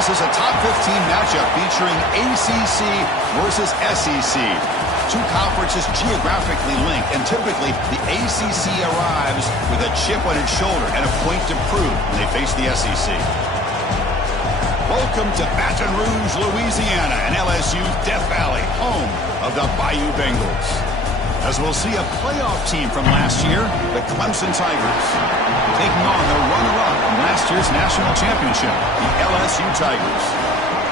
This is a top 15 matchup featuring ACC versus SEC. Two conferences geographically linked, and typically the ACC arrives with a chip on its shoulder and a point to prove when they face the SEC. Welcome to Baton Rouge, Louisiana, and LSU's Death Valley, home of the Bayou Bengals. As we'll see a playoff team from last year, the Clemson Tigers, taking on the runner-up from last year's national championship, the LSU Tigers.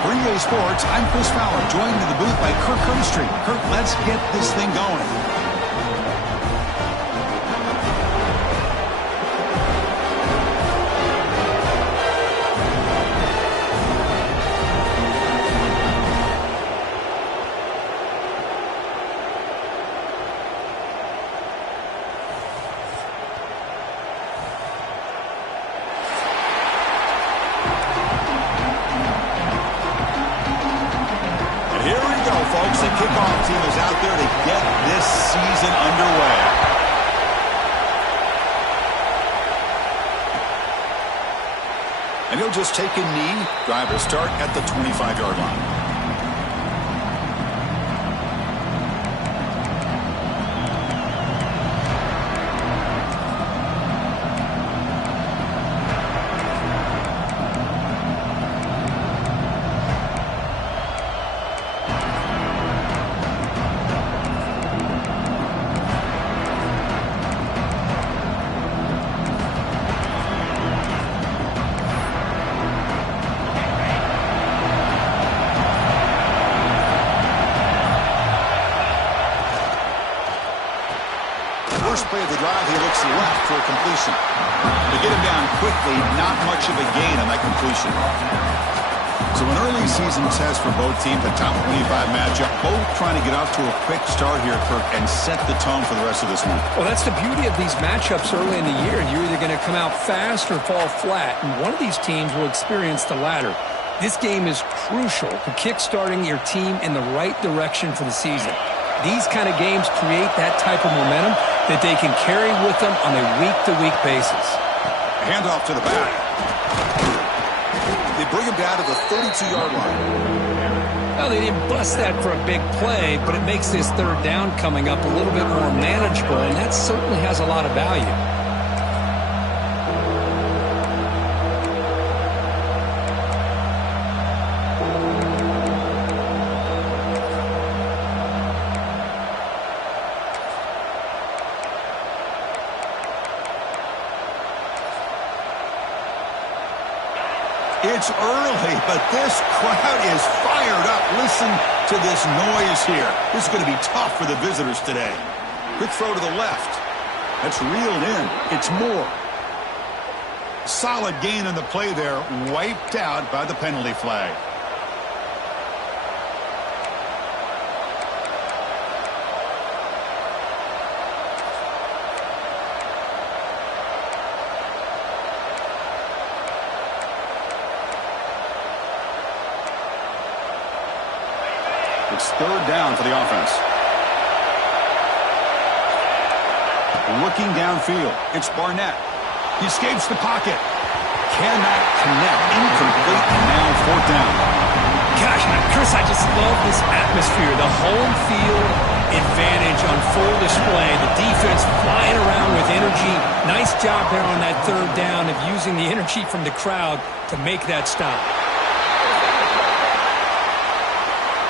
For EA Sports, I'm Chris Fowler, joined in the booth by Kirk Herbstreit. Kirk, let's get this thing going. Folks, the kickoff team is out there to get this season underway. And he'll just take a knee. Drive will start at the 25-yard line. First play of the drive, he looks left for a completion. To get him down quickly, not much of a gain on that completion. So an early season test for both teams, a top 25 matchup, both trying to get off to a quick start here, Kirk, and set the tone for the rest of this week. Well, that's the beauty of these matchups early in the year. You're either going to come out fast or fall flat, and one of these teams will experience the latter. This game is crucial to kick-starting your team in the right direction for the season. These kind of games create that type of momentum that they can carry with them on a week-to-week basis. Handoff to the back. They bring him down to the 32-yard line. Well, they didn't bust that for a big play, but it makes this third down coming up a little bit more manageable, and that certainly has a lot of value. It's early, but this crowd is fired up. Listen to this noise here. This is going to be tough for the visitors today. Quick throw to the left. That's reeled in. It's more. Solid gain on the play there. Wiped out by the penalty flag. It's third down for the offense. Looking downfield. It's Barnett. He escapes the pocket. Cannot connect. Incomplete. And now fourth down. Gosh, Chris, I just love this atmosphere. The home field advantage on full display. The defense flying around with energy. Nice job there on that third down of using the energy from the crowd to make that stop.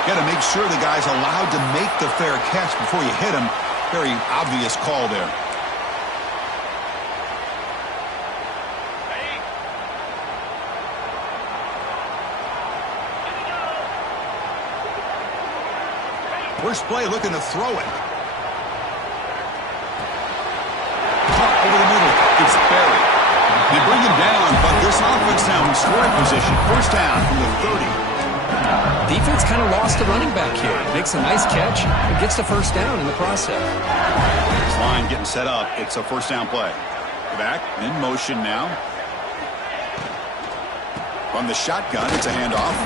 Got to make sure the guy's allowed to make the fair catch before you hit him. Very obvious call there. First play, looking to throw it. Caught over the middle. It's buried. They bring him down, but this offense now in scoring position. First down from the 30. Defense kind of lost the running back here. Makes a nice catch and gets the first down in the process. This line getting set up. It's a first down play. Back in motion now. From the shotgun, it's a handoff.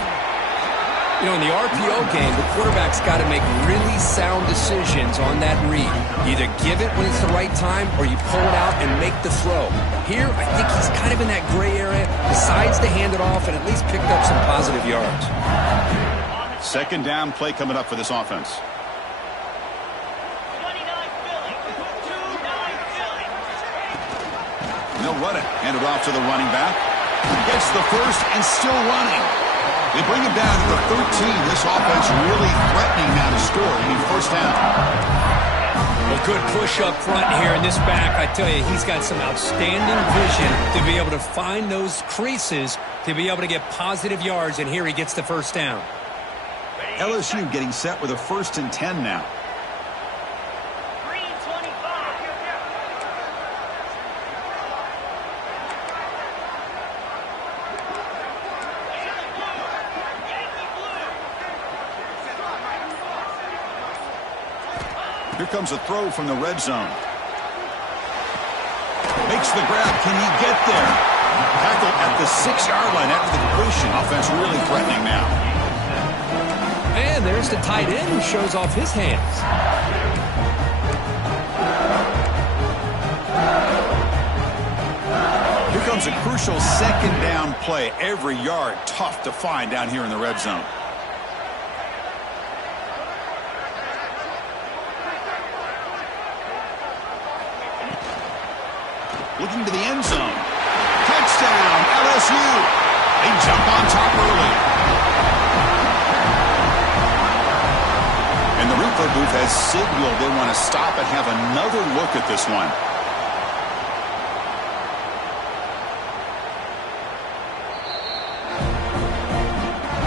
You know, in the RPO game, the quarterback's got to make really sound decisions on that read. You either give it when it's the right time or you pull it out and make the throw. Here, I think he's kind of in that gray area, decides to hand it off and at least picked up some positive yards. Second down play coming up for this offense. They'll run it. Hand it off to the running back. Gets the first and still running. They bring him down to the 13. This offense really threatening now to score. I mean, first down. Well, good push up front here in this back. I tell you, he's got some outstanding vision to be able to find those creases, to be able to get positive yards, and here he gets the first down. LSU getting set with a 1st and 10 now. Here comes a throw from the red zone. Makes the grab. Can he get there? Tackle at the 6-yard line after the completion. Offense really threatening now. And there's the tight end who shows off his hands. Here comes a crucial second down play. Every yard tough to find down here in the red zone. Looking to the end zone. Touchdown, LSU. They jump on top early. And the replay booth has signaled they want to stop and have another look at this one.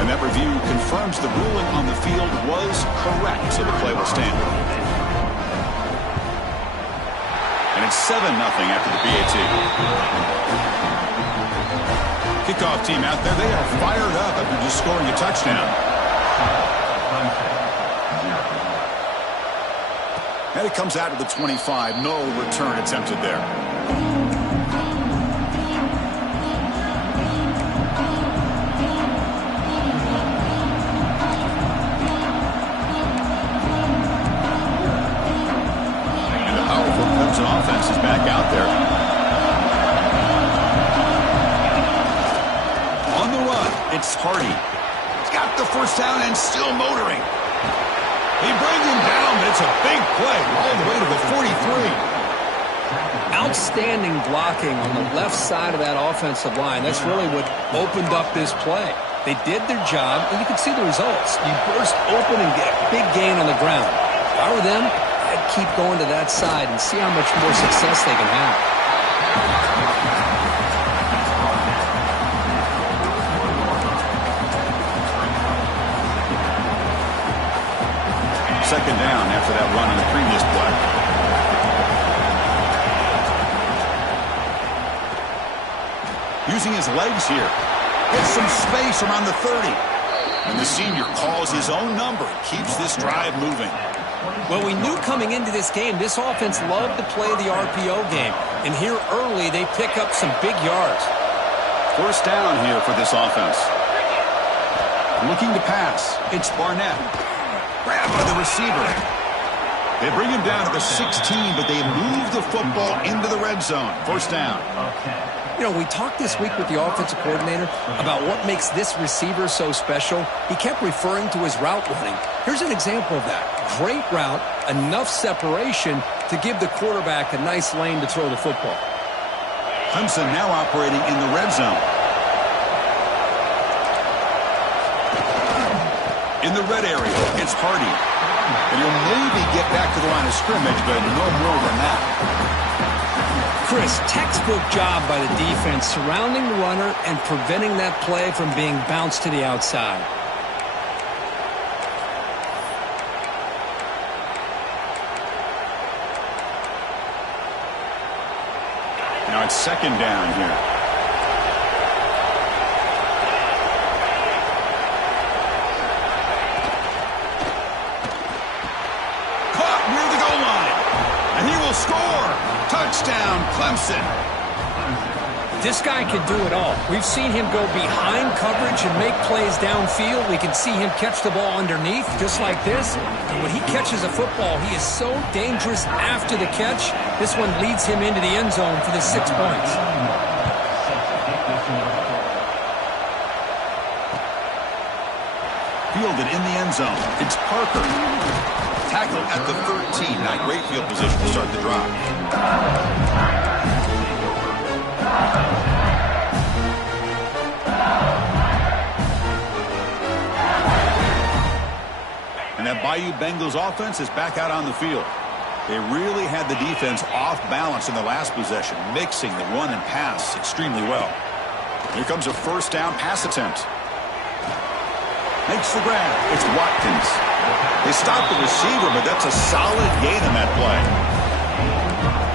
And that review confirms the ruling on the field was correct, so the play will stand. And it's 7-0 after the PAT. Kickoff team out there. They are fired up after just scoring a touchdown. And it comes out to the 25. No return attempted there. Offense is back out there. On the run, it's Hardy. He's got the first down and still motoring. They bring him down, but it's a big play all the way to the 43. Outstanding blocking on the left side of that offensive line. That's really what opened up this play. They did their job, and you can see the results. You burst open and get a big gain on the ground. If I were them, I'd keep going to that side and see how much more success they can have. Second down after that run on the previous play. Using his legs here. Gets some space around the 30. And the senior calls his own number and keeps this drive moving. Well, we knew coming into this game, this offense loved to play the RPO game. And here early, they pick up some big yards. First down here for this offense. Looking to pass. It's Barnett. Grab by the receiver. They bring him down to the 16, but they move the football into the red zone. First down. You know, we talked this week with the offensive coordinator about what makes this receiver so special. He kept referring to his route running. Here's an example of that. Great route, enough separation to give the quarterback a nice lane to throw the football. Clemson now operating in the red zone. In the red area, it's Hardy. And he'll maybe get back to the line of scrimmage, but no more than that. Chris, textbook job by the defense surrounding the runner and preventing that play from being bounced to the outside. Now it's second down here. Caught near the goal line. And he will score. Touchdown, Clemson. This guy can do it all. We've seen him go behind coverage and make plays downfield. We can see him catch the ball underneath, just like this. And when he catches a football, he is so dangerous after the catch. This one leads him into the end zone for the 6 points. Fielded in the end zone. It's Parker. Tackle at the 13. Not great field position to start the drive. And that Bayou Bengals offense is back out on the field. They really had the defense off balance in the last possession, mixing the run and pass extremely well. Here comes a first down pass attempt. Makes the grab. It's Watkins. They stopped the receiver, but that's a solid gain on that play.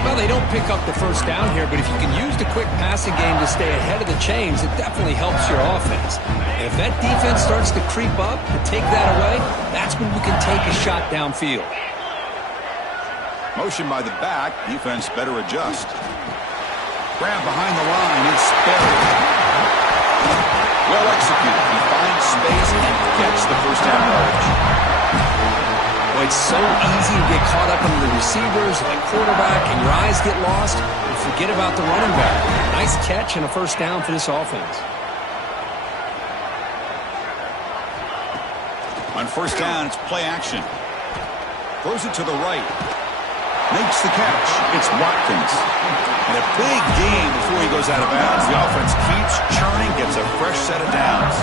Well, they don't pick up the first down here, but if you can use the quick passing game to stay ahead of the chains, it definitely helps your offense. And if that defense starts to creep up and take that away, that's when you can take a shot downfield. Motion by the back. Defense better adjust. Grab behind the line. It's buried. Well executed. He finds space and gets the first down yardage. Well, it's so easy to get caught up under the receivers, the quarterback, and your eyes get lost. You forget about the running back. Nice catch and a first down for this offense. On first down, it's play action. Throws it to the right. Makes the catch. It's Watkins. And a big gain before he goes out of bounds. The offense keeps churning, gets a fresh set of downs.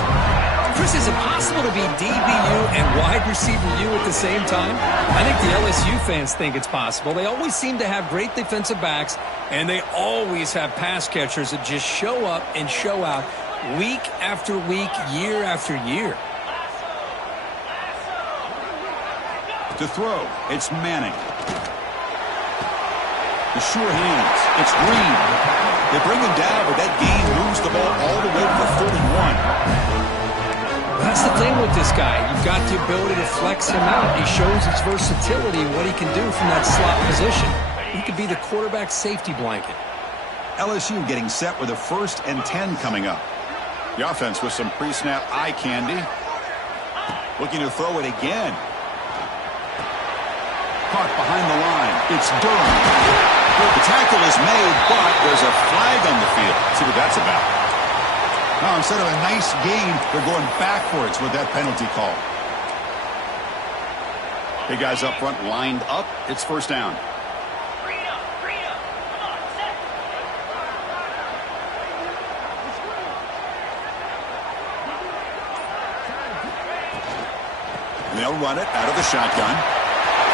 Chris, is it possible to be DBU and wide receiver U at the same time? I think the LSU fans think it's possible. They always seem to have great defensive backs, and they always have pass catchers that just show up and show out week after week, year after year. To throw, it's Manning. The sure hands. It's Green. They bring him down, but that gain moves the ball all the way to the 31. That's the thing with this guy. You've got the ability to flex him out. He shows his versatility and what he can do from that slot position. He could be the quarterback safety blanket. LSU getting set with a 1st and 10 coming up. The offense with some pre-snap eye candy. Looking to throw it again. Caught behind the line. It's Durham. The tackle is made, but there's a flag on the field. Let's see what that's about. Now, instead of a nice gain, they're going backwards with that penalty call. Big guys up front lined up. It's first down. They'll run it out of the shotgun.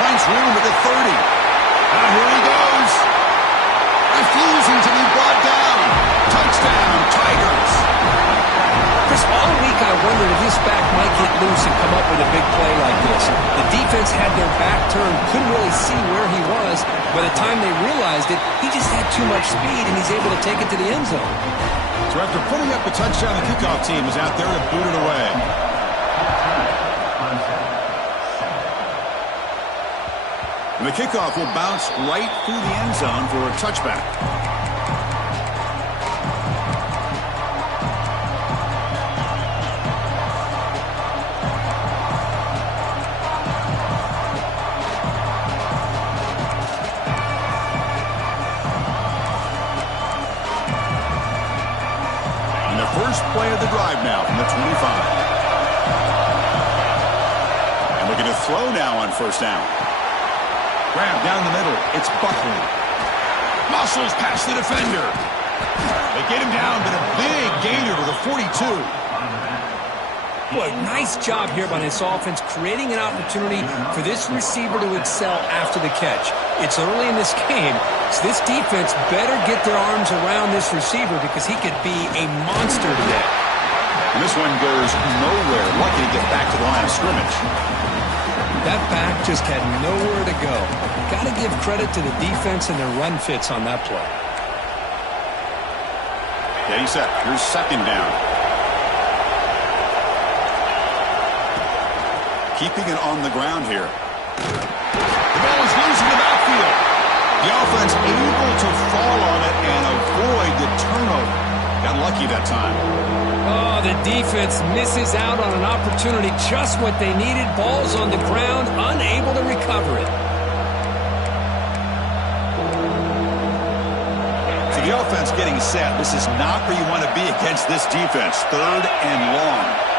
Finds room at the 30. And here he goes. Refusing to be brought down. Touchdown, Tigers. Chris, all week I wondered if this back might get loose and come up with a big play like this. The defense had their back turned, couldn't really see where he was. By the time they realized it, he just had too much speed, and he's able to take it to the end zone. So after putting up a touchdown, the kickoff team is out there to boot it away. And the kickoff will bounce right through the end zone for a touchback. And the first play of the drive now from the 25. And looking to throw now on first down. Grab down the middle. It's Buckley. Muscles past the defender. They get him down, but a big gainer to the 42. Boy, nice job here by this offense, creating an opportunity for this receiver to excel after the catch. It's early in this game, so this defense better get their arms around this receiver because he could be a monster today. And this one goes nowhere. Lucky to get back to the line of scrimmage. That back just had nowhere to go. Got to give credit to the defense and their run fits on that play. Getting set. Here's second down. Keeping it on the ground here. The ball is loose in the backfield. The offense able to fall on it and avoid the turnover. Got lucky that time. Oh, the defense misses out on an opportunity, just what they needed. Ball's on the ground, unable to recover it. So the offense getting set. This is not where you want to be against this defense. 3rd and long.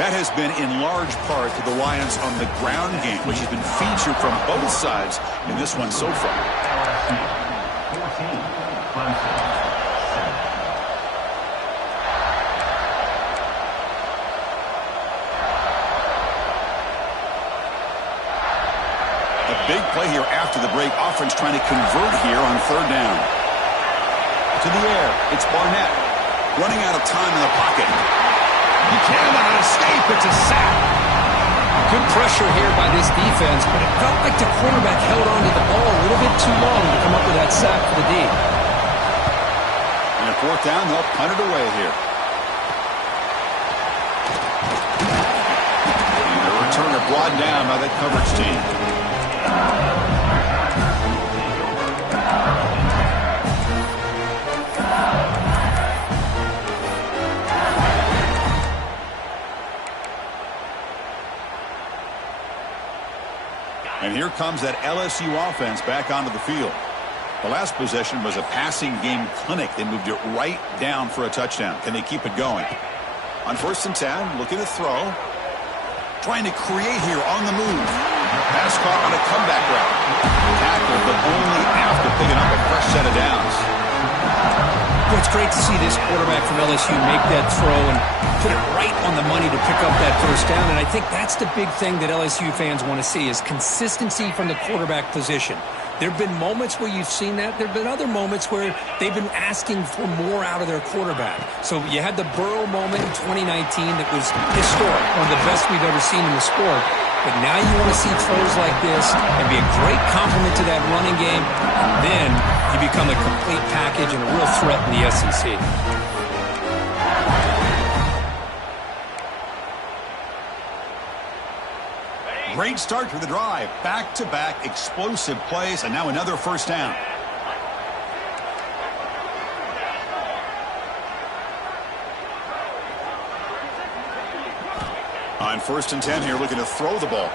That has been in large part to the Lions on the ground game, which has been featured from both sides in this one so far. A big play here after the break. Offense trying to convert here on 3rd down. To the air. It's Barnett. Running out of time in the pocket. He cannot escape. It's a sack. Good pressure here by this defense, but it felt like the quarterback held on to the ball a little bit too long to come up with that sack for the D. And at 4th down, they'll punt it away here. And the returner brought down by that coverage team. And here comes that LSU offense back onto the field. The last possession was a passing game clinic. They moved it right down for a touchdown. Can they keep it going? On 1st and 10, looking to throw. Trying to create here on the move. Pass caught on a comeback route. Tackled, but only after picking up a fresh set of downs. Well, it's great to see this quarterback from LSU make that throw and put it right on the money to pick up that 1st down. And I think that's the big thing that LSU fans want to see is consistency from the quarterback position. There have been moments where you've seen that. There have been other moments where they've been asking for more out of their quarterback. So you had the Burrow moment in 2019 that was historic, one of the best we've ever seen in the sport. But now you want to see throws like this and be a great complement to that running game. And then you become a complete package and a real threat in the SEC. Great start to the drive. Back-to-back explosive plays, and now another 1st down. On 1st and 10 here, looking to throw the ball.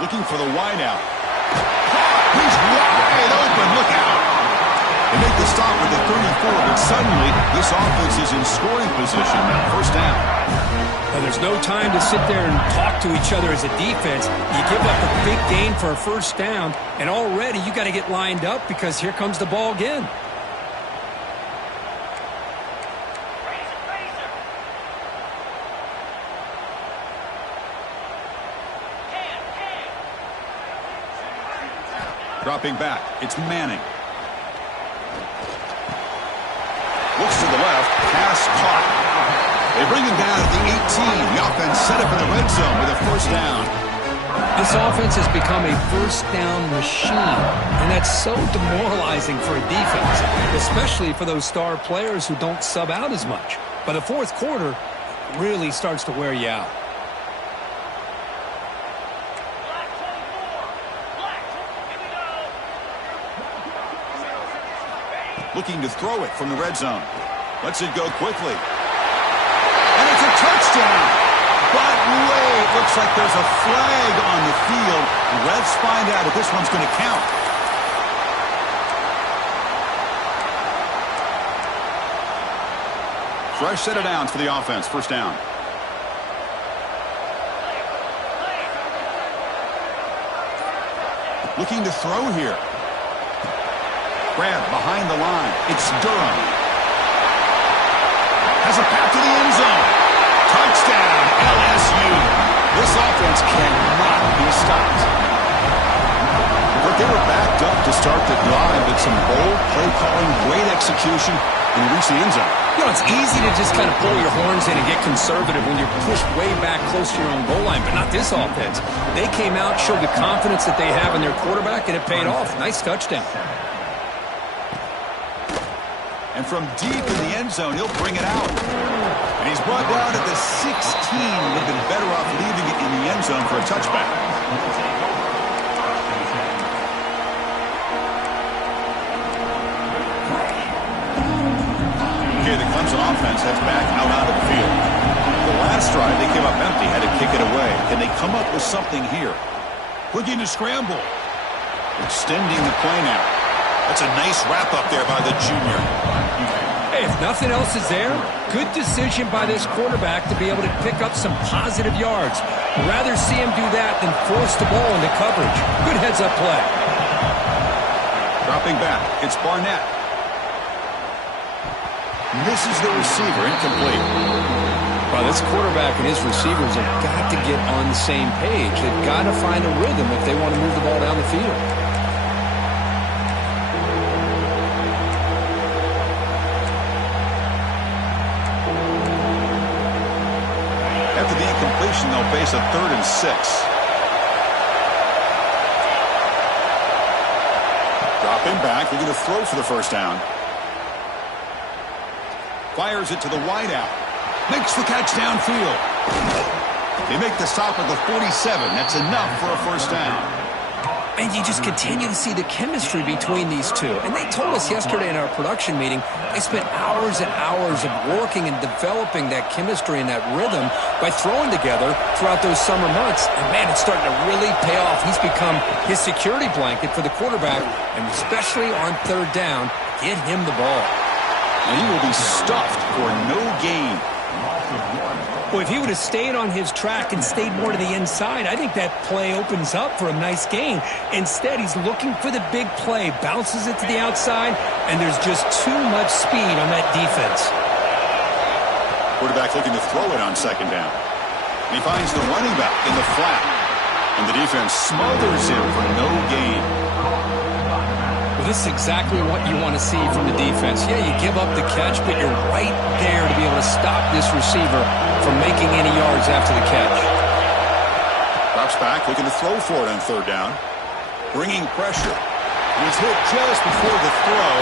Looking for the wide out. He's wide open. Look out. They make the stop at the 34, but suddenly this offense is in scoring position. 1st down. And there's no time to sit there and talk to each other as a defense. You give up a big gain for a 1st down, and already you got to get lined up because here comes the ball again. Dropping back, it's Manning. Looks to the left, pass caught. They bring him down at the 18. The offense set up in the red zone with a 1st down. This offense has become a 1st down machine, and that's so demoralizing for a defense, especially for those star players who don't sub out as much. By the 4th quarter, it really starts to wear you out. Looking to throw it from the red zone. Lets it go quickly. And it's a touchdown. But wait, looks like there's a flag on the field. Let's find out if this one's going to count. Fresh set of downs for the offense. 1st down. Looking to throw here. Grab behind the line. It's Durham. Has a path to the end zone. Touchdown, LSU. This offense cannot be stopped. But they were backed up to start the drive, but some bold play calling, great execution, and reach the end zone. You know, it's easy to just kind of pull your horns in and get conservative when you're pushed way back close to your own goal line, but not this offense. They came out, showed the confidence that they have in their quarterback, and it paid off. Nice touchdown. And from deep in the end zone, he'll bring it out. And he's brought down at the 16. Would have been better off leaving it in the end zone for a touchback. Clemson offense heads back out onto the field. The last drive, they came up empty, had to kick it away. Can they come up with something here? Looking to scramble. Extending the play now. That's a nice wrap-up there by the junior. Hey, if nothing else is there, good decision by this quarterback to be able to pick up some positive yards. Rather see him do that than force the ball into coverage. Good heads-up play. Dropping back, it's Barnett. Misses the receiver, incomplete. Well, this quarterback and his receivers have got to get on the same page. They've got to find a rhythm if they want to move the ball down the field. After the incompletion, they'll face a 3rd and 6. Dropping back, they're going to throw for the first down. Fires it to the wideout. Makes the catch downfield. They make the stop at the 47. That's enough for a first down. And you just continue to see the chemistry between these two. And they told us yesterday in our production meeting, they spent hours and hours of working and developing that chemistry and that rhythm by throwing together throughout those summer months. And, man, it's starting to really pay off. He's become his security blanket for the quarterback, and especially on 3rd down, get him the ball. And he will be stuffed for no gain. Well, if he would have stayed on his track and stayed more to the inside, I think that play opens up for a nice gain. Instead, he's looking for the big play, bounces it to the outside, and there's just too much speed on that defense. Quarterback looking to throw it on 2nd down. And he finds the running back in the flat. And the defense smothers him for no gain. This is exactly what you want to see from the defense. Yeah, you give up the catch, but you're right there to be able to stop this receiver from making any yards after the catch. Drops back, looking to throw for it on 3rd down. Bringing pressure. He's hit just before the throw.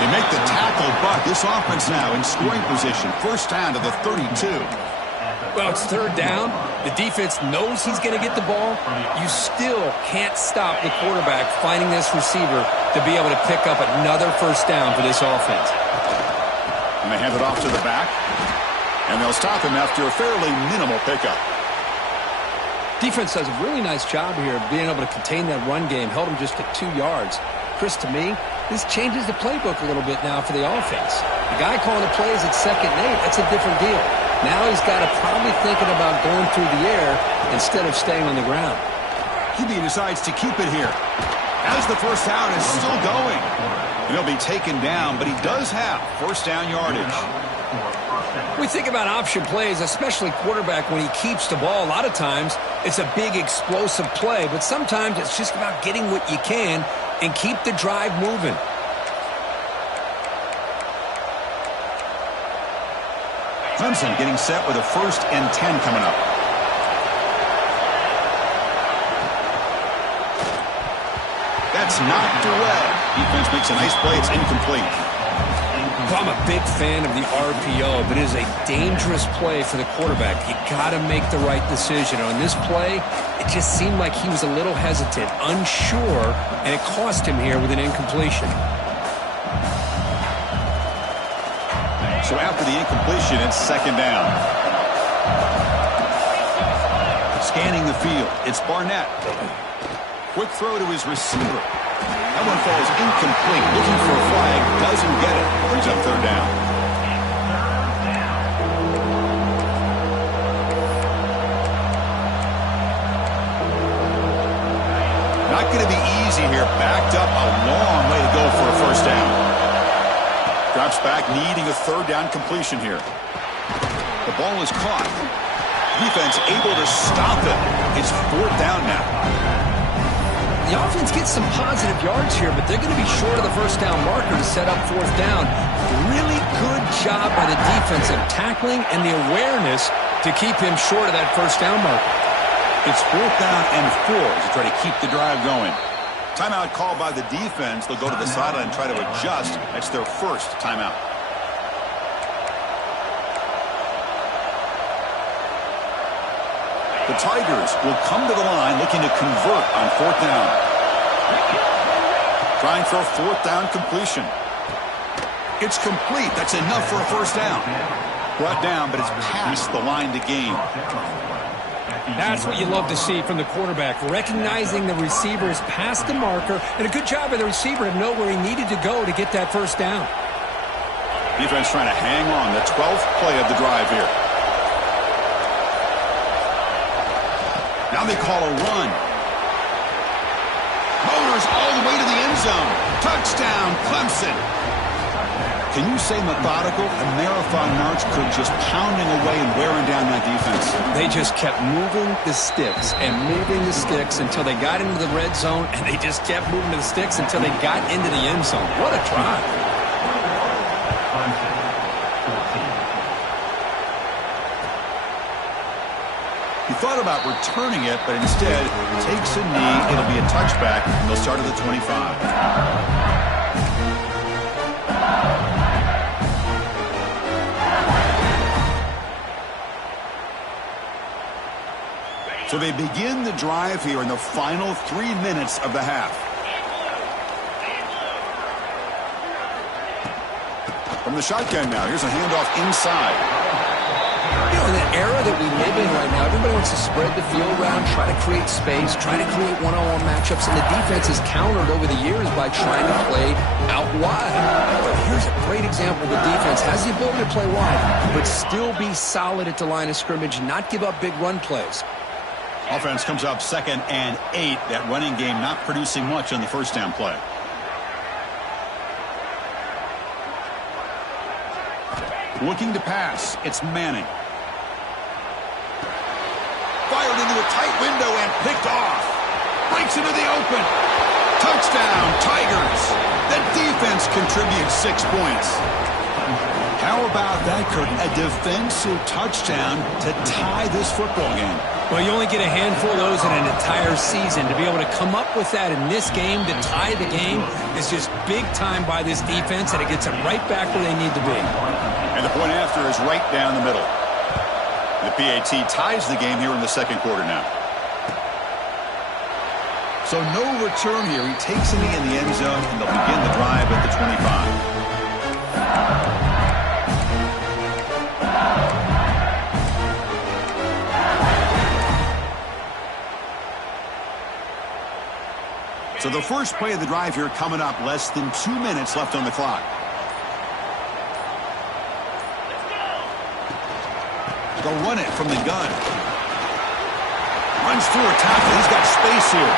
They make the tackle, but this offense now in scoring position. First down to the 32. Well, it's 3rd down. The defense knows he's going to get the ball. You still can't stop the quarterback finding this receiver to be able to pick up another first down for this offense. And they hand it off to the back. And they'll stop him after a fairly minimal pickup. Defense does a really nice job here of being able to contain that run game. Held him just at 2 yards. Chris, to me, this changes the playbook a little bit now for the offense. The guy calling the plays at 2nd and 8, that's a different deal. Now he's got to probably thinking about going through the air instead of staying on the ground. QB decides to keep it here. As the first down is still going. And he'll be taken down, but he does have first down yardage. We think about option plays, especially quarterback when he keeps the ball. A lot of times it's a big explosive play, but sometimes it's just about getting what you can and keep the drive moving. Clemson getting set with a 1st and 10 coming up. That's knocked away. Defense makes a nice play. It's incomplete. Well, I'm a big fan of the RPO, but it is a dangerous play for the quarterback. You got to make the right decision. On this play, it just seemed like he was a little hesitant, unsure, and it cost him here with an incompletion. So after the incompletion, it's 2nd down. Scanning the field, it's Barnett. Quick throw to his receiver. That one falls incomplete. Looking for a flag, doesn't get it. Brings up 3rd down. Not going to be easy here. Backed up a long way to go for a first down. Drops back, needing a 3rd down completion here. The ball is caught. Defense able to stop it. It's 4th down now. The offense gets some positive yards here, but they're going to be short of the first down marker to set up 4th down. Really good job by the defense of tackling and the awareness to keep him short of that first down marker. It's 4th down and 4 to try to keep the drive going. Timeout called by the defense. They'll go to the sideline and try to adjust. That's their first timeout. The Tigers will come to the line looking to convert on 4th down. Trying for a 4th down completion. It's complete. That's enough for a first down. Brought down, but it's past the line to gain. That's what you love to see from the quarterback, recognizing the receiver is past the marker, and a good job by the receiver to know where he needed to go to get that first down. Defense trying to hang on. The 12th play of the drive here. Now they call a run. Motors all the way to the end zone. Touchdown, Clemson. Can you say methodical? A marathon march, Kirk, just pounding away and wearing down that defense. They just kept moving the sticks and moving the sticks until they got into the red zone, and they just kept moving the sticks until they got into the end zone. What a drive. He thought about returning it, but instead takes a knee. It'll be a touchback, and they'll start at the 25. So they begin the drive here in the final 3 minutes of the half. From the shotgun now, here's a handoff inside. You know, in the era that we live in right now, everybody wants to spread the field around, try to create space, try to create one-on-one matchups, and the defense has countered over the years by trying to play out wide. But here's a great example. The defense has the ability to play wide, but still be solid at the line of scrimmage, not give up big run plays. Offense comes up 2nd and 8. That running game not producing much on the first down play. Looking to pass. It's Manning. Fired into a tight window and picked off. Breaks into the open. Touchdown, Tigers. The defense contributes 6 points. How about that, Kirk? A defensive touchdown to tie this football game. Well, you only get a handful of those in an entire season. To be able to come up with that in this game to tie the game is just big time by this defense, and it gets them right back where they need to be. And the point after is right down the middle. The PAT ties the game here in the second quarter now. So no return here. He takes a knee in the end zone, and they'll begin the drive at the 25. So the first play of the drive here coming up, less than 2 minutes left on the clock. They'll run it from the gun. Runs through a tackle. He's got space here.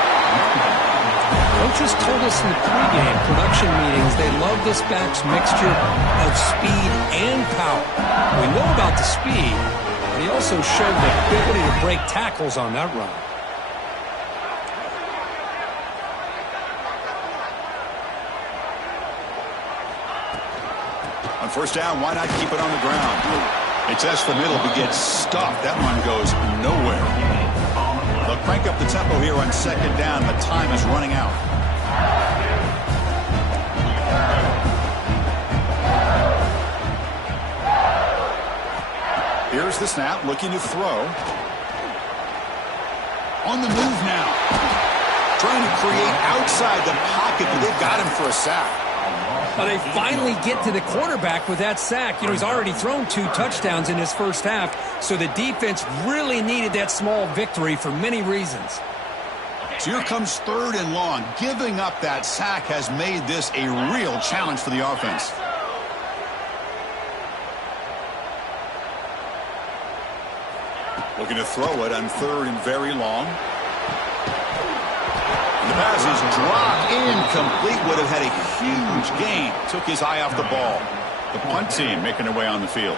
Coaches told us in the pregame production meetings they love this back's mixture of speed and power. We know about the speed, but he also showed the ability to break tackles on that run. On first down, why not keep it on the ground? It's the middle, but gets stuffed. That one goes nowhere. They'll crank up the tempo here on second down. The time is running out. Here's the snap, looking to throw. On the move now. Trying to create outside the pocket, but they've got him for a sack. Well, they finally get to the quarterback with that sack. You know, he's already thrown 2 touchdowns in his first half, so the defense really needed that small victory for many reasons. So here comes 3rd and long. Giving up that sack has made this a real challenge for the offense. Looking to throw it on 3rd and very long. The pass is dropped incomplete. Would have had a huge gain. Took his eye off the ball. The punt team making their way on the field.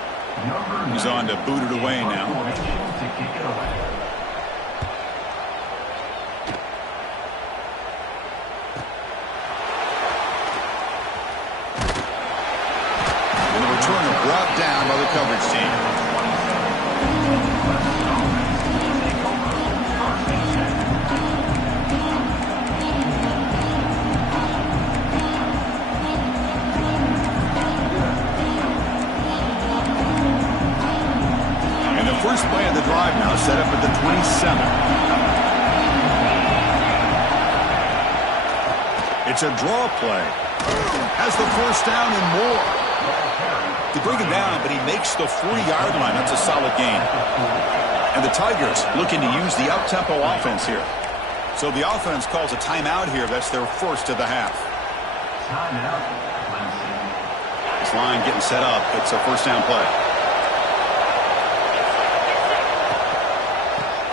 He's on to boot it away now. And the returner brought down by the coverage team. First play of the drive now set up at the 27. It's a draw play. Has the first down and more. You bring him down, but he makes the 40-yard line. That's a solid gain. And the Tigers looking to use the up-tempo offense here. So the offense calls a timeout here. That's their first of the half. This line getting set up. It's a first down play.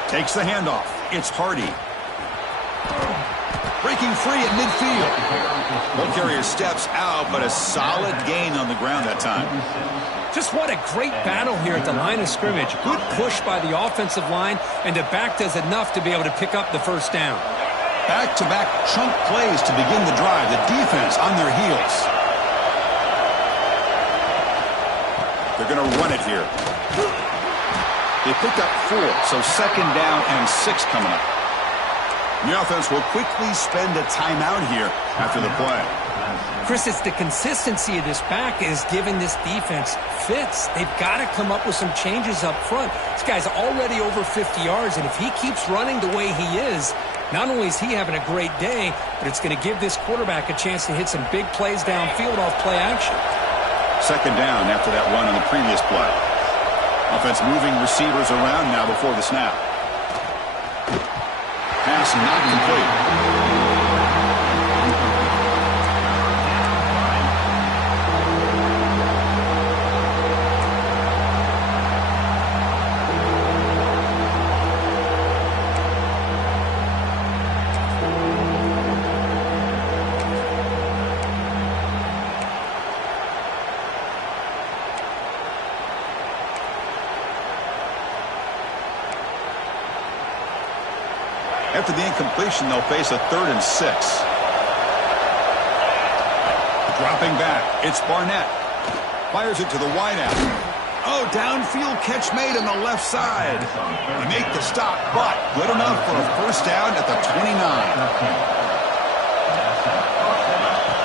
Takes the handoff. It's Hardy. Breaking free at midfield. Ball carrier steps out, but a solid gain on the ground that time. Just what a great battle here at the line of scrimmage. Good push by the offensive line, and the back does enough to be able to pick up the first down. Back-to-back chunk plays to begin the drive. The defense on their heels. They're going to run it here. They picked up 4, so second down and 6 coming up. The offense will quickly spend a timeout here after the play. Chris, it's the consistency of this back is giving this defense fits. They've got to come up with some changes up front. This guy's already over 50 yards, and if he keeps running the way he is, not only is he having a great day, but it's going to give this quarterback a chance to hit some big plays downfield off play action. Second down after that run on the previous play. Offense moving receivers around now before the snap. Pass not complete. After the incompletion, they'll face a 3rd and 6. Dropping back, it's Barnett. Fires it to the wideout. Oh, downfield catch made on the left side. They make the stop, but good enough for a first down at the 29.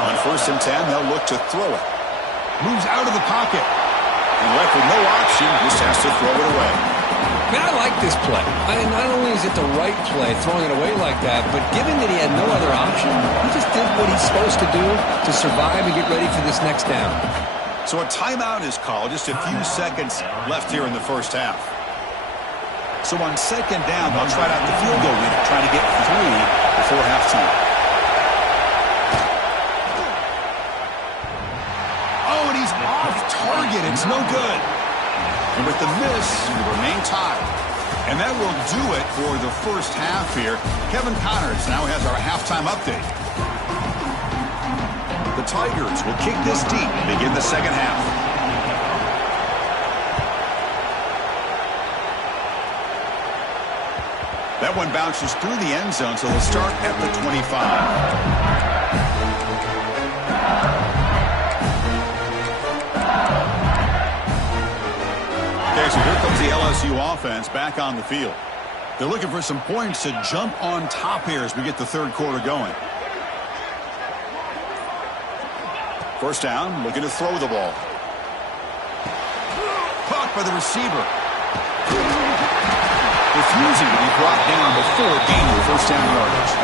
On 1st and 10, they'll look to throw it. Moves out of the pocket. And left with no option, just has to throw it away. Man, I like this play. Not only is it the right play, throwing it away like that, but given that he had no other option, he just did what he's supposed to do to survive and get ready for this next down. So a timeout is called. Just a few seconds left here in the first half. So on second down, they'll try out the field goal unit, trying to get 3 before halftime. Oh, and he's off target. It's no good. And with the miss, we remain tied. And that will do it for the first half here. Kevin Connors now has our halftime update. The Tigers will kick this deep and begin the second half. That one bounces through the end zone, so they'll start at the 25. So here comes the LSU offense back on the field. They're looking for some points to jump on top here as we get the third quarter going. First down, looking to throw the ball. Caught by the receiver. Refusing to be brought down before gaining first down yardage.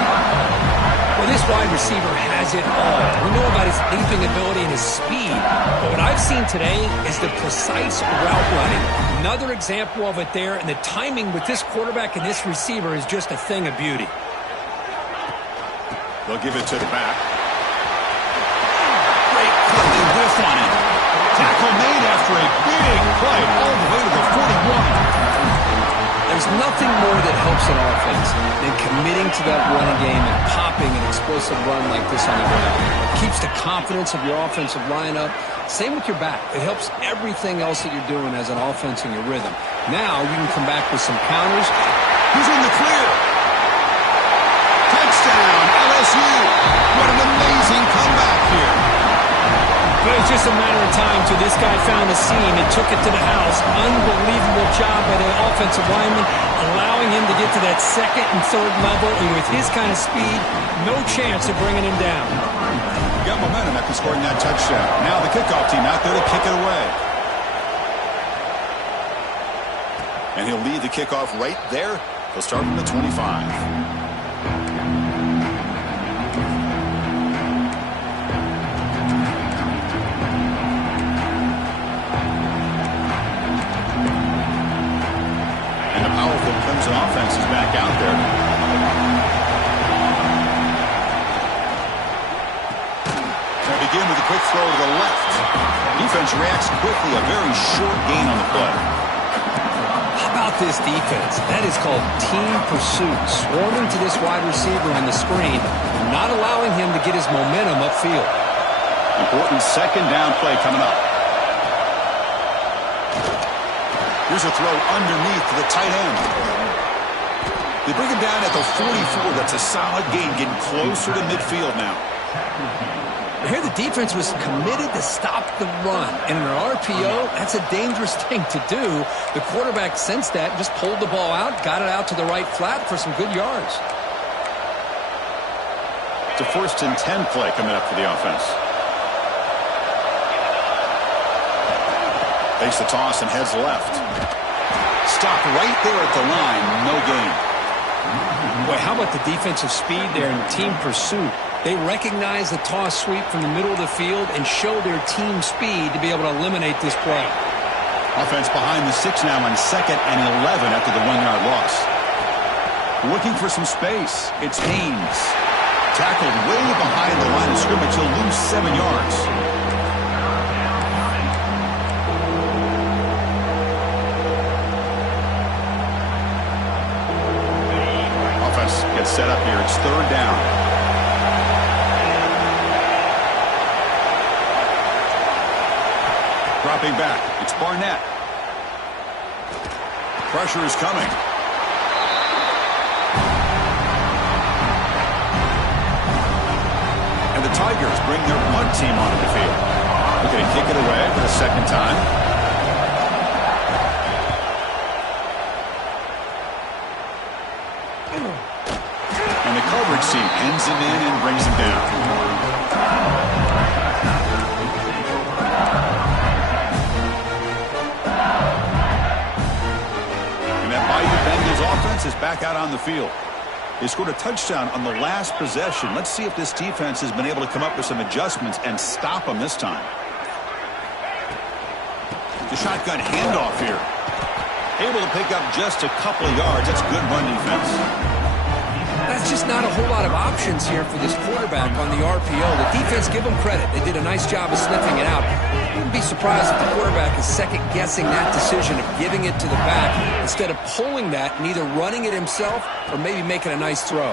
Well, this wide receiver has it all. We know about his leaping ability and his speed, but what I've seen today is the precise route running. Another example of it there, and the timing with this quarterback and this receiver is just a thing of beauty. They'll give it to the back. Great cut, they whiff on it. Tackle made after a big play all the way to the 41. There's nothing more that helps an offense than committing to that running game and popping an explosive run like this on the ground. It keeps the confidence of your offensive lineup. Same with your back. It helps everything else that you're doing as an offense in your rhythm. Now you can come back with some counters. He's in the clear. Touchdown, LSU. What an amazing comeback here. But it's just a matter of time till this guy found the seam and took it to the house. Unbelievable job by the offensive lineman, allowing him to get to that second and third level. And with his kind of speed, no chance of bringing him down. Got momentum after scoring that touchdown. Now the kickoff team out there to kick it away. And he'll lead the kickoff right there. He'll start from the 25. Clemson offense is back out there. They begin with a quick throw to the left. Defense reacts quickly. A very short gain on the play. How about this defense? That is called team pursuit. Swarming to this wide receiver on the screen, not allowing him to get his momentum upfield. Important second down play coming up. Here's a throw underneath to the tight end. They bring him down at the 44. That's a solid gain, getting closer to midfield now. Here the defense was committed to stop the run. And in an RPO, that's a dangerous thing to do. The quarterback sensed that, just pulled the ball out, got it out to the right flat for some good yards. It's a 1st and 10 play coming up for the offense. Takes the toss and heads left. Stop right there at the line. No gain. Boy, how about the defensive speed there and team pursuit? They recognize the toss sweep from the middle of the field and show their team speed to be able to eliminate this play. Offense behind the 6 now on 2nd and 11 after the 1-yard loss. Looking for some space. It's Haynes. Tackled way behind the line of scrimmage. He'll lose 7 yards. Gets set up here. It's 3rd down. Dropping back. It's Barnett. Pressure is coming. And the Tigers bring their punt team onto the field. Looking to kick it away for the 2nd time. Coverage team pins him in and brings him down. And that Bayou Bengals offense is back out on the field. They scored a touchdown on the last possession. Let's see if this defense has been able to come up with some adjustments and stop them this time. The shotgun handoff here. Able to pick up just a couple of yards. That's good run defense. That's just not a whole lot of options here for this quarterback on the RPO. The defense, give them credit. They did a nice job of sniffing it out. I wouldn't be surprised if the quarterback is second-guessing that decision of giving it to the back instead of pulling that and either running it himself or maybe making a nice throw.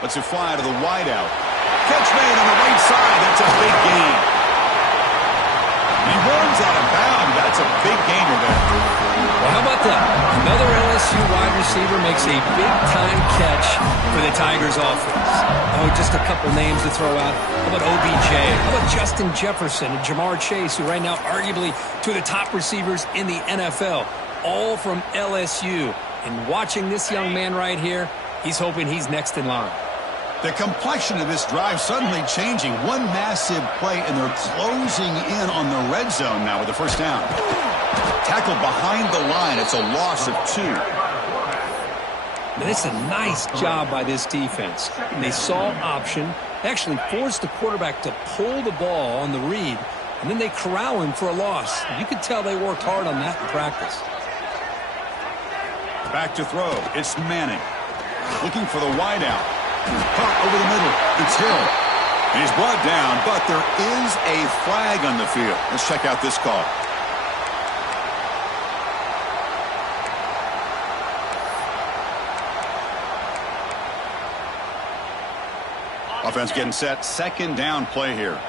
Let's it fly to the wideout. Catch made on the right side. That's a big gain. He runs out of bounds. That's a big gainer there. Well, how about that? Another LSU wide receiver makes a big-time catch for the Tigers offense. Oh, just a couple names to throw out. How about OBJ? How about Justin Jefferson and Jamar Chase, who right now arguably two of the top receivers in the NFL, all from LSU. And watching this young man right here, he's hoping he's next in line. The complexion of this drive suddenly changing. One massive play, and they're closing in on the red zone now with the 1st down. Tackled behind the line. It's a loss of 2. And it's a nice job by this defense. They saw option. They actually forced the quarterback to pull the ball on the read, and then they corral him for a loss. You could tell they worked hard on that in practice. Back to throw. It's Manning. Looking for the wideout. Caught over the middle. It's Hill. He's brought down, but there is a flag on the field. Let's check out this call. Offense getting set. 2nd down play here.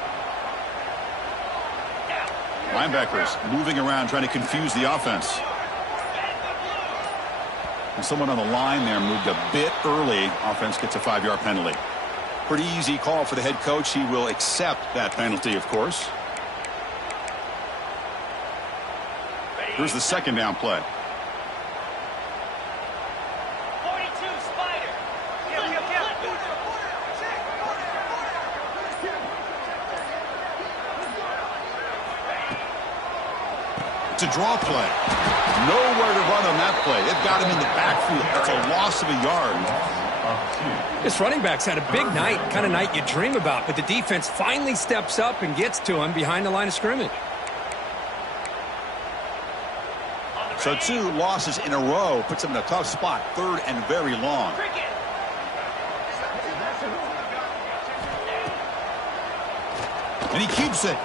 Linebackers moving around, trying to confuse the offense. And someone on the line there moved a bit early. Offense gets a 5-yard penalty. Pretty easy call for the head coach. He will accept that penalty, of course. Here's the 2nd down play. It's a draw play. Nowhere to run on that play. They've got him in the backfield. That's a loss of a yard. This running back's had a big night, kind of night you dream about, but the defense finally steps up and gets to him behind the line of scrimmage. So 2 losses in a row puts him in a tough spot, 3rd and very long. And he keeps it.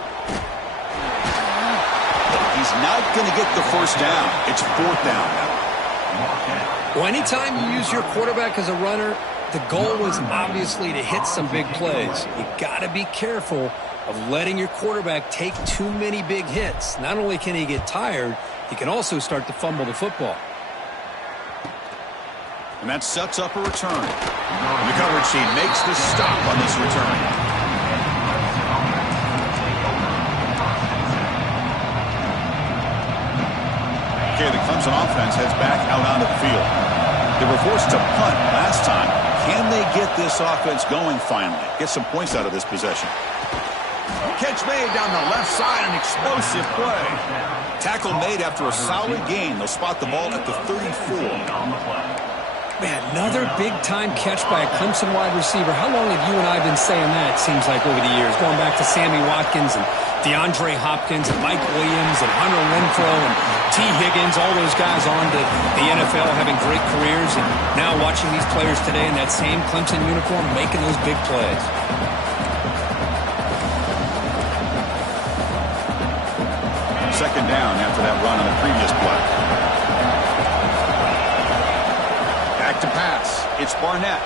He's not going to get the first down. It's 4th down now. Well, anytime you use your quarterback as a runner, the goal is obviously to hit some big plays. You got to be careful of letting your quarterback take too many big hits. Not only can he get tired, he can also start to fumble the football. And that sets up a return. And the coverage team makes the stop on this return. Okay, the Clemson offense heads back out onto the field. They were forced to punt last time. Can they get this offense going finally? Get some points out of this possession. Catch made down the left side, an explosive play. Tackle made after a solid gain. They'll spot the ball at the 34. Man, another big-time catch by a Clemson wide receiver. How long have you and I been saying that, seems like, over the years? Going back to Sammy Watkins and DeAndre Hopkins and Mike Williams and Hunter Renfrow and T. Higgins, all those guys on to the NFL having great careers. And now watching these players today in that same Clemson uniform making those big plays. Second down after that run on the previous play. Back to pass. It's Barnett.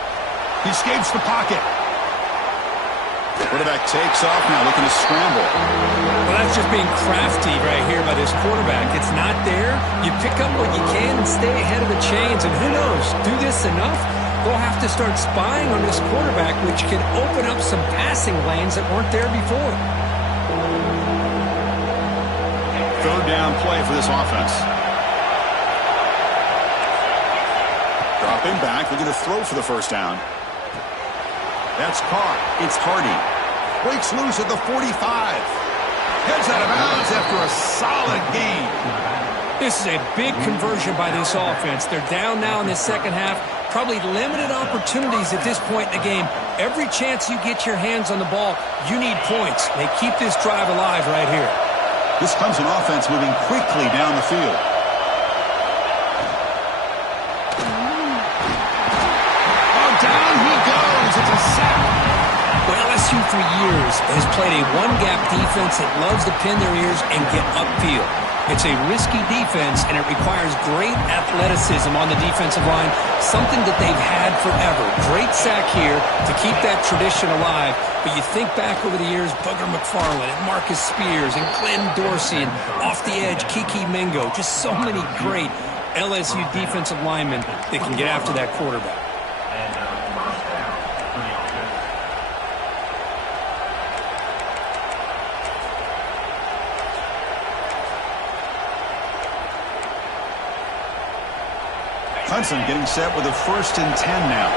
He escapes the pocket. Quarterback takes off now, looking to scramble. Well, that's just being crafty right here by this quarterback. It's not there. You pick up what you can and stay ahead of the chains. And who knows, do this enough, they'll have to start spying on this quarterback, which can open up some passing lanes that weren't there before. Third down play for this offense. Dropping back, looking to throw for the first down. That's caught. It's Hardy. Breaks loose at the 45. Heads out of bounds after a solid gain. This is a big conversion by this offense. They're down now in the second half. Probably limited opportunities at this point in the game. Every chance you get your hands on the ball, you need points. They keep this drive alive right here. This Clemson offense moving quickly down the field. Oh, down he goes. It's a sack. Well, LSU for years has played a one-gap defense that loves to pin their ears and get upfield. It's a risky defense, and it requires great athleticism on the defensive line, something that they've had forever. Great sack here to keep that tradition alive. But you think back over the years, Booger McFarland and Marcus Spears and Glenn Dorsey and off the edge, Kiki Mingo. Just so many great LSU defensive linemen that can get after that quarterback. Clemson getting set with a 1st and 10 now.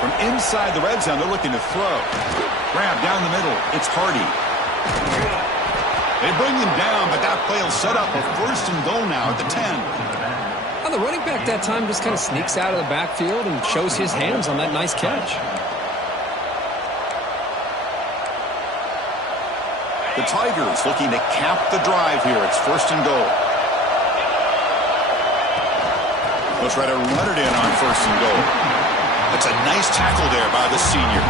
From inside the red zone, they're looking to throw. Grab down the middle. It's Hardy. They bring him down, but that play will set up a 1st and goal now at the 10. Well, the running back that time just kind of sneaks out of the backfield and shows his hands on that nice catch. The Tigers looking to cap the drive here. It's 1st and goal. They'll try to run it in on 1st and goal. That's a nice tackle there by the senior.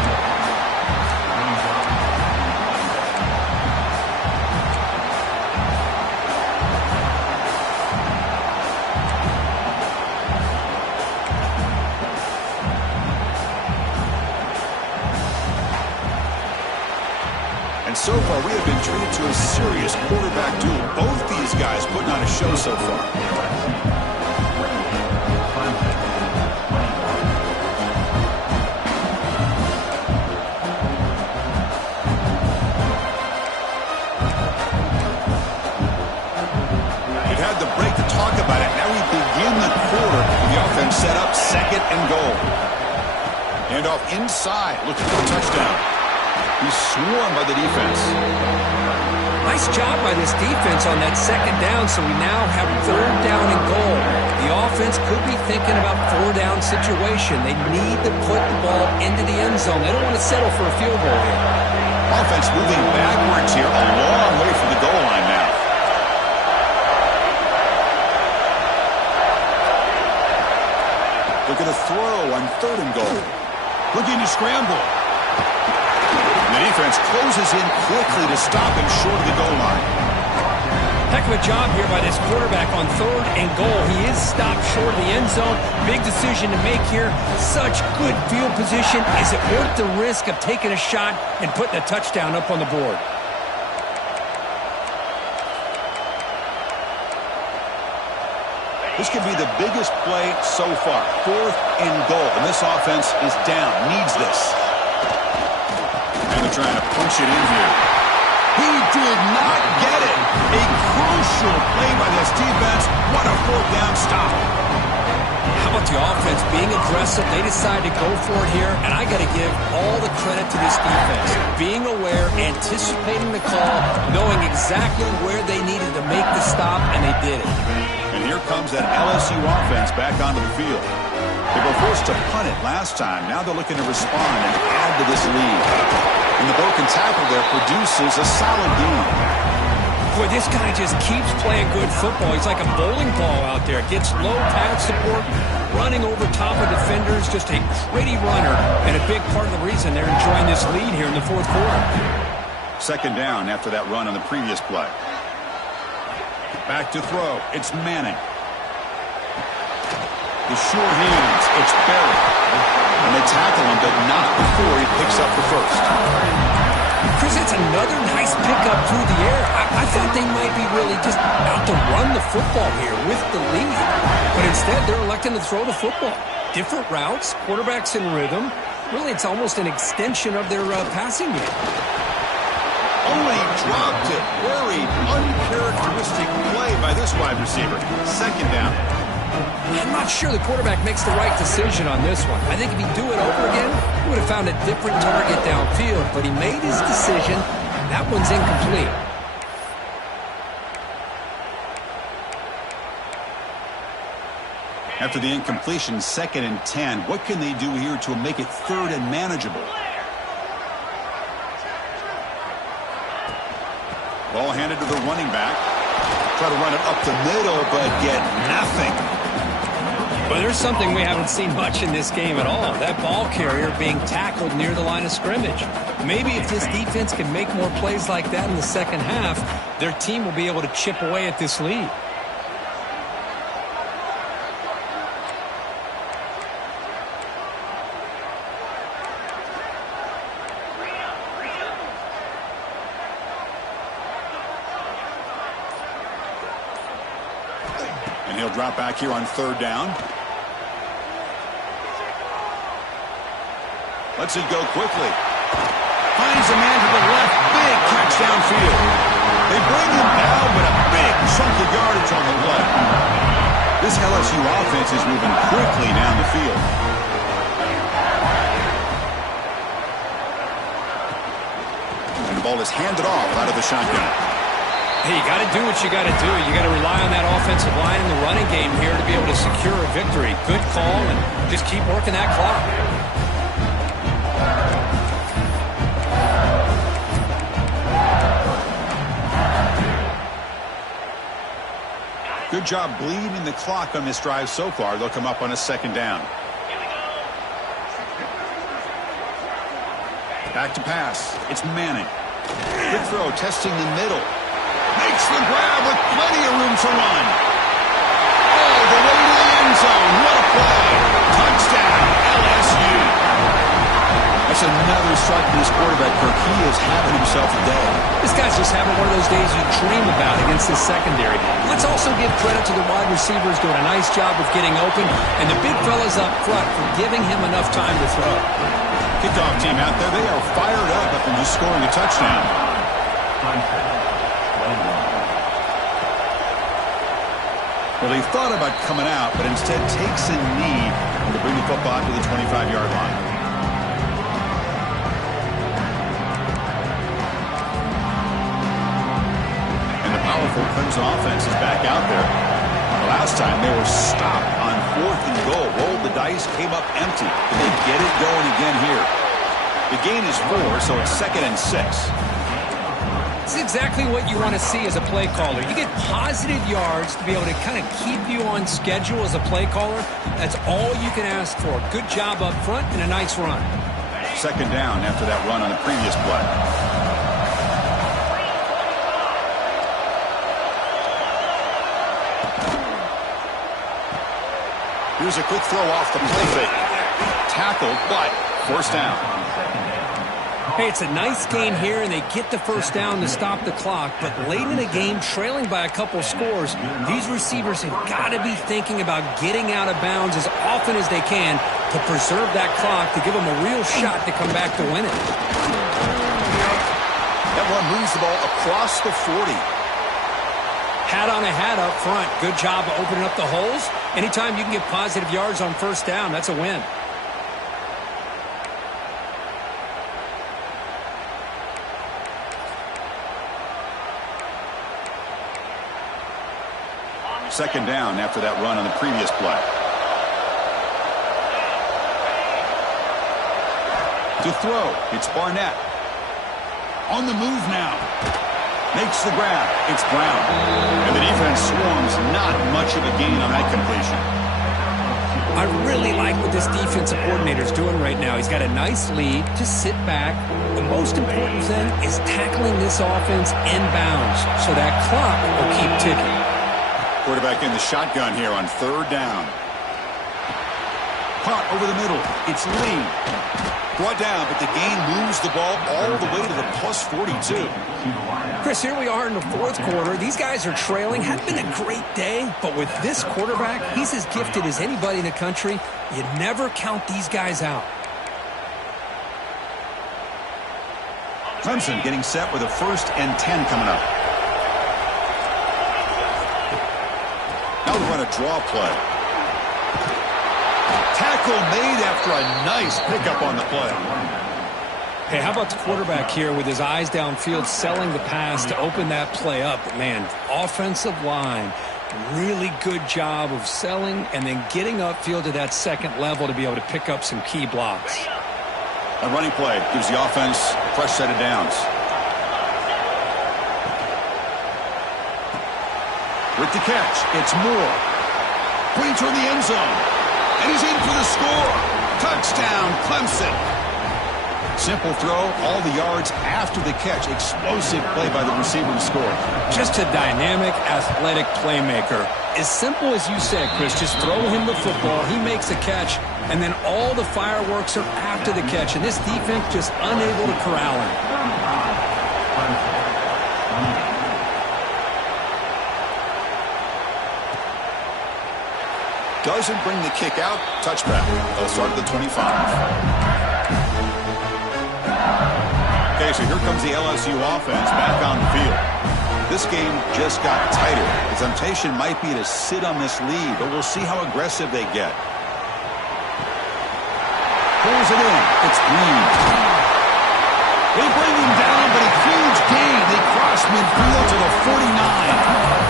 And so far, we have been treated to a serious quarterback duel. Both these guys putting on a show so far. Set up 2nd and goal. Hand off inside, looking for a touchdown. He's swarmed by the defense. Nice job by this defense on that 2nd down, so we now have 3rd down and goal. The offense could be thinking about 4-down situation. They need to put the ball into the end zone. They don't want to settle for a field goal here. Offense moving backwards here, a long way from the goal line now. Looking to throw on 3rd and goal. Looking to scramble. And the defense closes in quickly to stop him short of the goal line. Heck of a job here by this quarterback on 3rd and goal. He is stopped short of the end zone. Big decision to make here. Such good field position. Is it worth the risk of taking a shot and putting a touchdown up on the board? This could be the biggest play so far. 4th and goal. And this offense is down. Needs this. And they're trying to punch it in here. He did not get it. A crucial play by this defense. What a 4th down stop. How about the offense being aggressive? They decided to go for it here, and I got to give all the credit to this defense. Being aware, anticipating the call, knowing exactly where they needed to make the stop, and they did it. And here comes that LSU offense back onto the field. They were forced to punt it last time. Now they're looking to respond and add to this lead. And the broken tackle there produces a solid gain. Boy, this guy just keeps playing good football. He's like a bowling ball out there. Gets low pad support, running over top of defenders. Just a gritty runner, and a big part of the reason they're enjoying this lead here in the 4th quarter. 2nd down after that run on the previous play. Back to throw. It's Manning. The short hands. It's Barry. And they tackle him, but not before he picks up the first. Chris, it's another nice pickup through the air. I thought they might be really just out to run the football here with the lead. But instead, they're electing to throw the football. Different routes, quarterbacks in rhythm. Really, it's almost an extension of their passing game. Oh, and he dropped it. Very uncharacteristic play by this wide receiver. 2nd down. I'm not sure the quarterback makes the right decision on this one. I think if he'd do it over again, he would have found a different target downfield, but he made his decision. That one's incomplete. After the incompletion, 2nd and 10. What can they do here to make it 3rd and manageable? Ball handed to the running back. Try to run it up the middle, but get nothing. But there's something we haven't seen much in this game at all. That ball carrier being tackled near the line of scrimmage. Maybe if this defense can make more plays like that in the 2nd half, their team will be able to chip away at this lead. And he'll drop back here on 3rd down. Lets it go quickly. Finds a man to the left. Big catch downfield. They bring him down, but a big chunk of yardage on the play. This LSU offense is moving quickly down the field. And the ball is handed off out of the shotgun. Hey, you got to do what you got to do. You got to rely on that offensive line in the running game here to be able to secure a victory. Good call, and just keep working that clock. Good job bleeding the clock on this drive so far. They'll come up on a 2nd down. Back to pass. It's Manning. Quick throw, testing the middle. Makes the grab with plenty of room to run. Oh, the way to the end zone. What a play. Touchdown, LSU. That's another strike for this quarterback, Kirk. He is having himself a day. This guy's just having one of those days you dream about against this secondary. Let's also give credit to the wide receivers doing a nice job of getting open, and the big fellas up front for giving him enough time to throw. Kickoff team out there, they are fired up after just scoring a touchdown. Well, he thought about coming out, but instead takes a knee to bring the football to the 25-yard line. And the powerful Clemson offense is back out there. Last time they were stopped on 4th and goal. Rolled the dice, came up empty. And they get it going again here. The gain is 4, so it's 2nd and 6. This is exactly what you want to see as a play caller. You get positive yards to be able to kind of keep you on schedule as a play caller. That's all you can ask for. Good job up front and a nice run. Second down after that run on the previous play. Here's a quick throw off the play fake. Tackled, but first down. Hey, it's a nice gain here, and they get the first down to stop the clock. But late in the game, trailing by a couple scores, these receivers have got to be thinking about getting out of bounds as often as they can to preserve that clock, to give them a real shot to come back to win it. That one moves the ball across the 40. Hat on a hat up front. Good job of opening up the holes. Anytime you can get positive yards on first down, that's a win. Second down after that run on the previous play. To throw, it's Barnett. On the move now. Makes the grab. It's Brown. And the defense swarms. Not much of a gain on that completion. I really like what this defensive coordinator is doing right now. He's got a nice lead. Just sit back. The most important thing is tackling this offense inbounds so that clock will keep ticking. Quarterback in the shotgun here on third down. Caught over the middle. It's Lee. Brought down, but the gain moves the ball all the way to the plus 42. Chris, here we are in the fourth quarter. These guys are trailing. Had been a great day, but with this quarterback, he's as gifted as anybody in the country. You never count these guys out. Clemson getting set with a 1st and 10 coming up. Now we run a draw play. Tackle made after a nice pickup on the play. Hey, how about the quarterback here with his eyes downfield selling the pass to open that play up? But man, offensive line, really good job of selling and then getting upfield to that second level to be able to pick up some key blocks. A running play gives the offense a fresh set of downs. With the catch, it's Moore. Putting toward the end zone. And he's in for the score. Touchdown, Clemson. Simple throw, all the yards after the catch. Explosive play by the receiver to score. Just a dynamic, athletic playmaker. As simple as you said, Chris, just throw him the football. He makes a catch, and then all the fireworks are after the catch. And this defense just unable to corral him. Doesn't bring the kick out. Touchback. They'll start at the 25. Okay, so here comes the LSU offense back on the field. This game just got tighter. The temptation might be to sit on this lead, but we'll see how aggressive they get. Pulls it in. It's Green. They bring him down, but a huge gain. They cross midfield to the 49.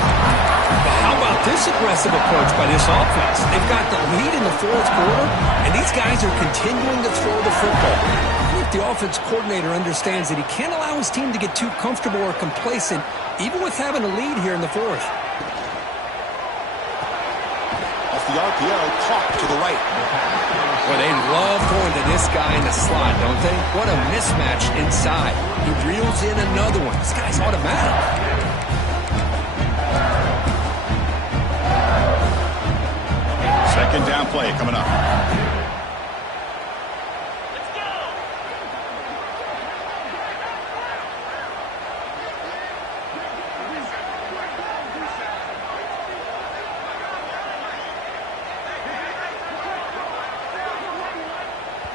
How about this aggressive approach by this offense? They've got the lead in the fourth quarter, and these guys are continuing to throw the football. I think the offense coordinator understands that he can't allow his team to get too comfortable or complacent, even with having a lead here in the fourth. Off the RPO, caught to the right. Well, they love going to this guy in the slot, don't they? What a mismatch inside. He reels in another one. This guy's automatic. Second down play coming up. Let's go.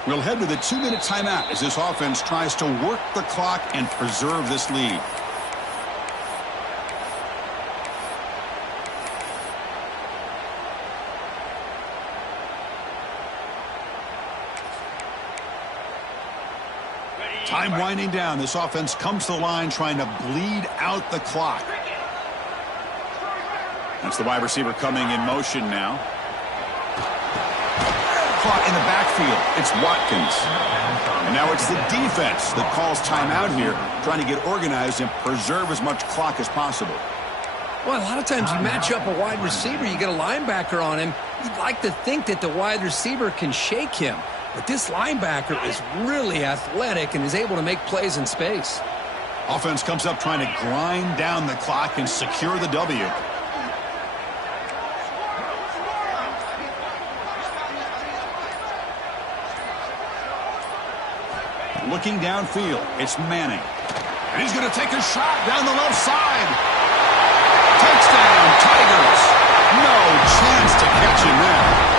We'll head to the 2-minute timeout as this offense tries to work the clock and preserve this lead. Time winding down. This offense comes to the line trying to bleed out the clock. That's the wide receiver coming in motion now. caught in the backfield. It's Watkins. And now it's the defense that calls timeout here, trying to get organized and preserve as much clock as possible. Well, a lot of times you match up a wide receiver, you get a linebacker on him. You'd like to think that the wide receiver can shake him. But this linebacker is really athletic and is able to make plays in space. Offense comes up trying to grind down the clock and secure the W. Looking downfield, it's Manning. And he's going to take a shot down the left side. Touchdown, Tigers. No chance to catch him there.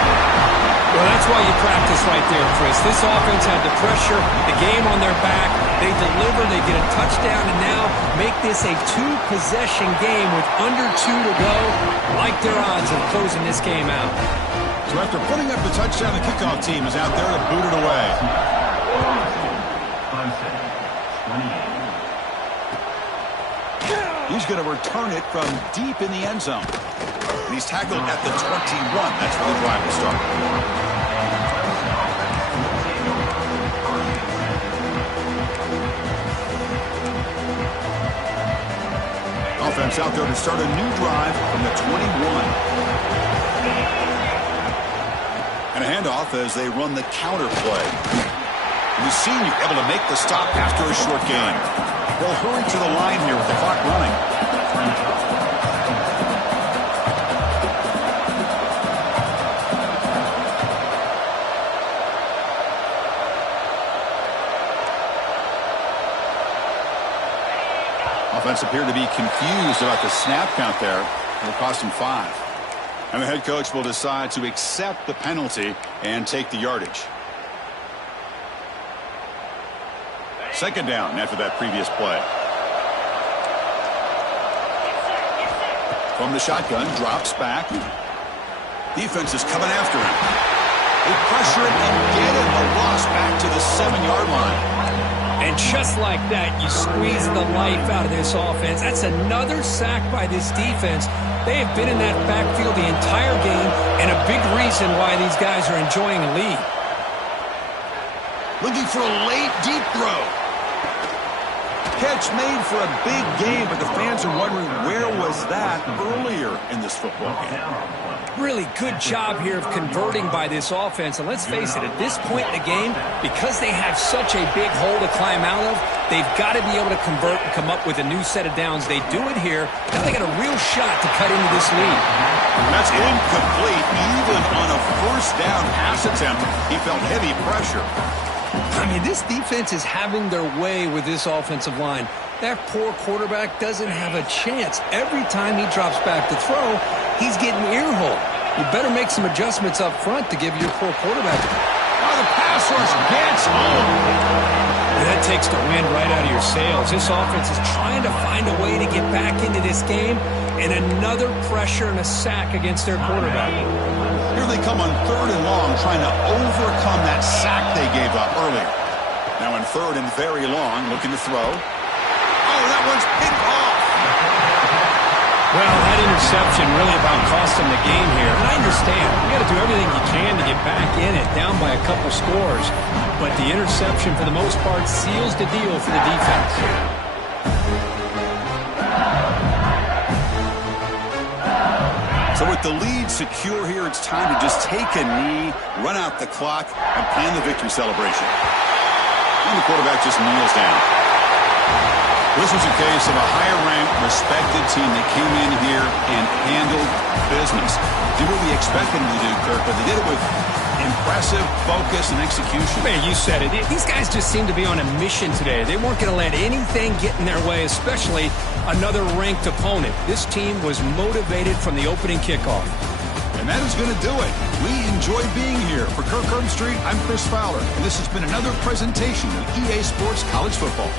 Well, that's why you practice right there, Chris. This offense had the pressure, the game on their back. They deliver, they get a touchdown, and now make this a two-possession game with under 2 to go. Like their odds of closing this game out. So after putting up the touchdown, the kickoff team is out there to boot it away. He's going to return it from deep in the end zone. And he's tackled at the 21. That's where the drive will start. Offense out there to start a new drive from the 21. And a handoff as they run the counter play. And the senior able to make the stop after a short gain. They'll hurry to the line here with the clock running. Offense appeared to be confused about the snap count there. It'll cost him 5. And the head coach will decide to accept the penalty and take the yardage. Second down after that previous play. From the shotgun, drops back. Defense is coming after him. They pressure him and get him a loss back to the 7-yard line. And just like that, you squeeze the life out of this offense. That's another sack by this defense. They have been in that backfield the entire game, and a big reason why these guys are enjoying a lead. Looking for a late, deep throw. Catch made for a big game, but the fans are wondering where was that earlier in this football game. Really good job here of converting by this offense. And let's face it, at this point in the game, because they have such a big hole to climb out of, they've got to be able to convert and come up with a new set of downs. They do it here. Now they got a real shot to cut into this lead. That's incomplete. Even on a first down pass attempt, he felt heavy pressure. I mean, this defense is having their way with this offensive line. That poor quarterback doesn't have a chance. Every time he drops back to throw, he's getting ear-holed. You better make some adjustments up front to give your poor quarterback. Oh, the pass rush gets home. That takes the wind right out of your sails. This offense is trying to find a way to get back into this game, and another pressure and a sack against their quarterback. Here they come on 3rd and long, trying to overcome that sack they gave up earlier. Now in 3rd and very long, looking to throw. Oh, that one's picked off. Well, that interception really about cost them the game here. And I understand. You got to do everything you can to get back in it, down by a couple scores. But the interception, for the most part, seals the deal for the defense. So with the lead secure here, it's time to just take a knee, run out the clock, and plan the victory celebration. And the quarterback just kneels down. This was a case of a higher-ranked, respected team that came in here and handled business. Did what we expected them to do, Kirk, but they did it with impressive focus and execution. Man, you said it. These guys just seem to be on a mission today. They weren't going to let anything get in their way, especially another ranked opponent. This team was motivated from the opening kickoff. And that is going to do it. We enjoyed being here. For Kirk Herbstreit, I'm Chris Fowler, and this has been another presentation of EA Sports College Football.